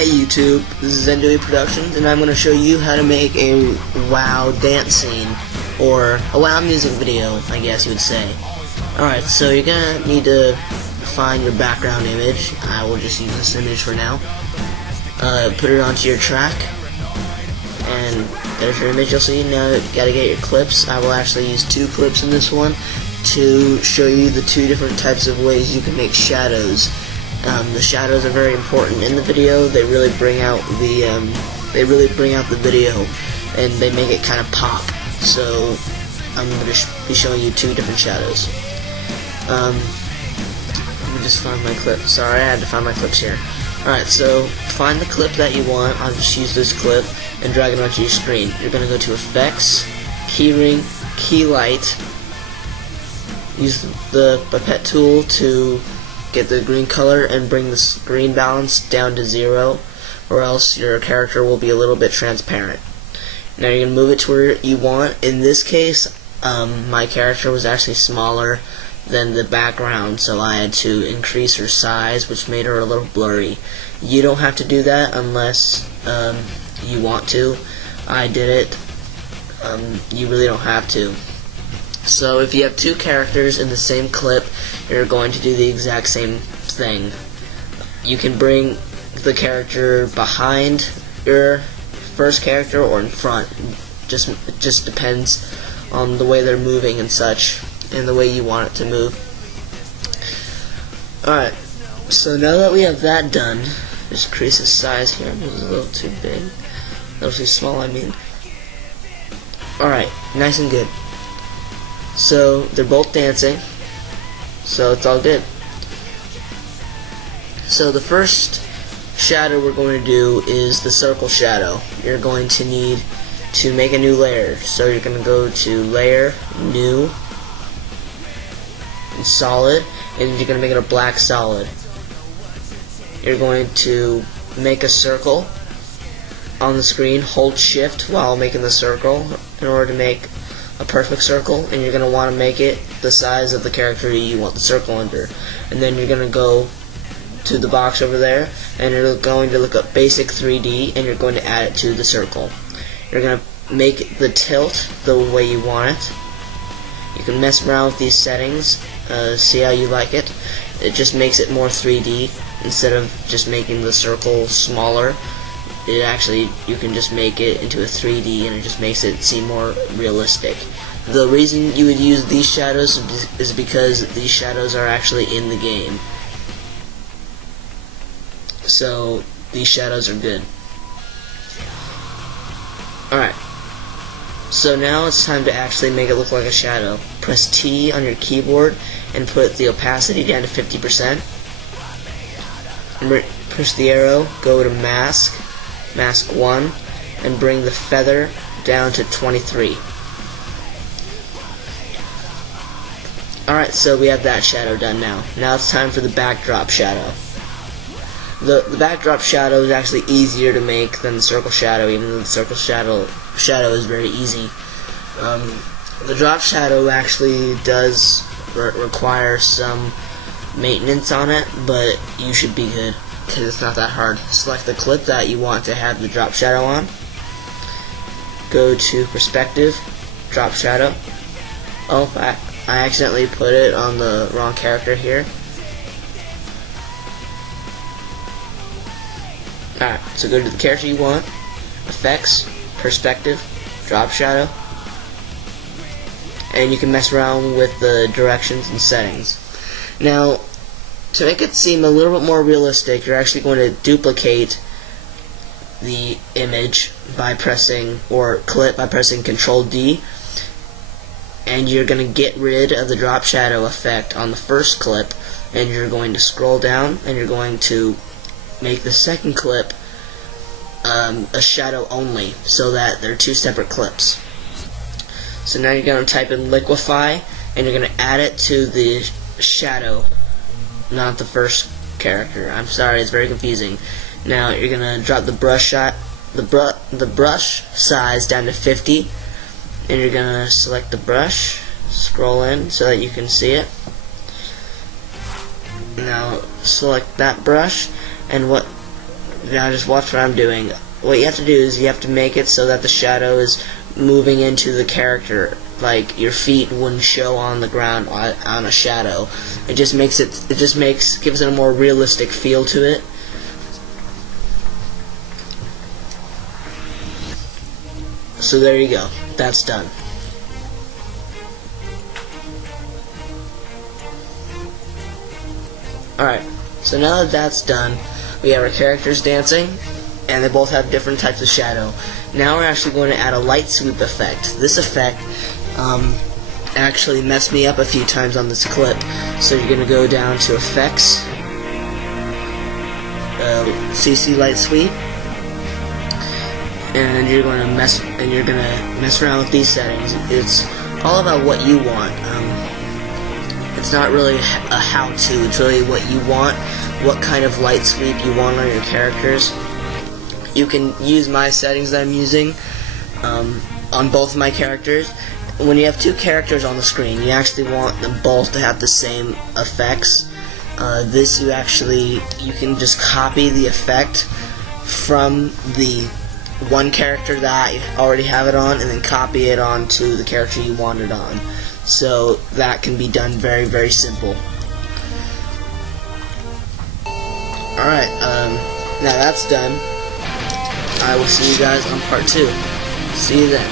Hey YouTube, this is Zendoy Productions, and I'm going to show you how to make a WoW dance scene, or a WoW music video, I guess you would say. Alright, so you're going to need to find your background image. I will just use this image for now. Put it onto your track, and there's your image. You'll see now you got to get your clips. I will actually use 2 clips in this one to show you the 2 different types of ways you can make shadows. The shadows are very important in the video. They really bring out the video, and they make it kind of pop. So I'm going to be showing you 2 different shadows. Let me just find my clip. Sorry, I had to find my clips here. Alright, so find the clip that you want. I'll just use this clip and drag it onto your screen. You're going to go to Effects, Keyring, Key Light. Use the pipette tool to get the green color and bring the screen balance down to 0, or else your character will be a little bit transparent. Now you're going to move it to where you want. In this case, my character was actually smaller than the background, so I had to increase her size, which made her a little blurry. You don't have to do that unless you want to. I did it. You really don't have to. So if you have 2 characters in the same clip, you're going to do the exact same thing. You can bring the character behind your first character or in front. It just depends on the way they're moving and such, and the way you want it to move. Alright, so now that we have that done, just increase the size here. It was a little too big. A little too small, I mean. Alright, nice and good. So they're both dancing, so it's all good. So the first shadow we're going to do is the circle shadow. You're going to need to make a new layer. So you're going to go to Layer, New, and Solid, and you're going to make it a black solid. You're going to make a circle on the screen. Hold Shift while making the circle in order to make a perfect circle, and you're going to want to make it the size of the character you want the circle under. And then you're going to go to the box over there, and you're going to look up Basic 3D, and you're going to add it to the circle. You're going to make the tilt the way you want it. You can mess around with these settings, see how you like it. It just makes it more 3D instead of just making the circle smaller. It actually, you can just make it into a 3D, and it just makes it seem more realistic. The reason you would use these shadows is because these shadows are actually in the game. So these shadows are good. Alright, so now it's time to actually make it look like a shadow. Press T on your keyboard and put the opacity down to 50%. Push the arrow, go to Mask 1, and bring the feather down to 23. Alright, so we have that shadow done now. Now it's time for the backdrop shadow. The backdrop shadow is actually easier to make than the circle shadow, even though the circle shadow is very easy. The drop shadow actually does require some maintenance on it, but you should be good, because it's not that hard. Select the clip that you want to have the drop shadow on. Go to Perspective, Drop Shadow. Oh, I accidentally put it on the wrong character here. Alright, so go to the character you want, Effects, Perspective, Drop Shadow, and you can mess around with the directions and settings. Now, to make it seem a little bit more realistic, you're actually going to duplicate the image by pressing, or clip by pressing Control D, and you're going to get rid of the drop shadow effect on the first clip, and you're going to scroll down, and you're going to make the second clip a shadow only, so that they're 2 separate clips. So now you're going to type in Liquify, and you're going to add it to the shadow, not the first character. I'm sorry, it's very confusing. Now you're gonna drop the brush brush size down to 50, and you're gonna select the brush, scroll in so that you can see it. Now select that brush, and what Now just watch what I'm doing. What you have to do is you have to make it so that the shadow is moving into the character. Like your feet wouldn't show on the ground on a shadow. It just gives it a more realistic feel to it. So there you go. That's done. Alright, so now that that's done, we have our characters dancing, and they both have different types of shadow. Now we're actually going to add a light sweep effect. This effect actually messed me up a few times on this clip. So you're going to go down to Effects, CC Light Sweep, and you're going to mess around with these settings. It's all about what you want. It's not really a how-to. It's really what you want, what kind of light sweep you want on your characters. You can use my settings that I'm using on both my characters. When you have two characters on the screen, you actually want them both to have the same effects. This you can just copy the effect from the one character that I already have it on, and then copy it onto the character you want it on. So that can be done very, very simple. Alright, now that's done. I will see you guys on part 2. See you then.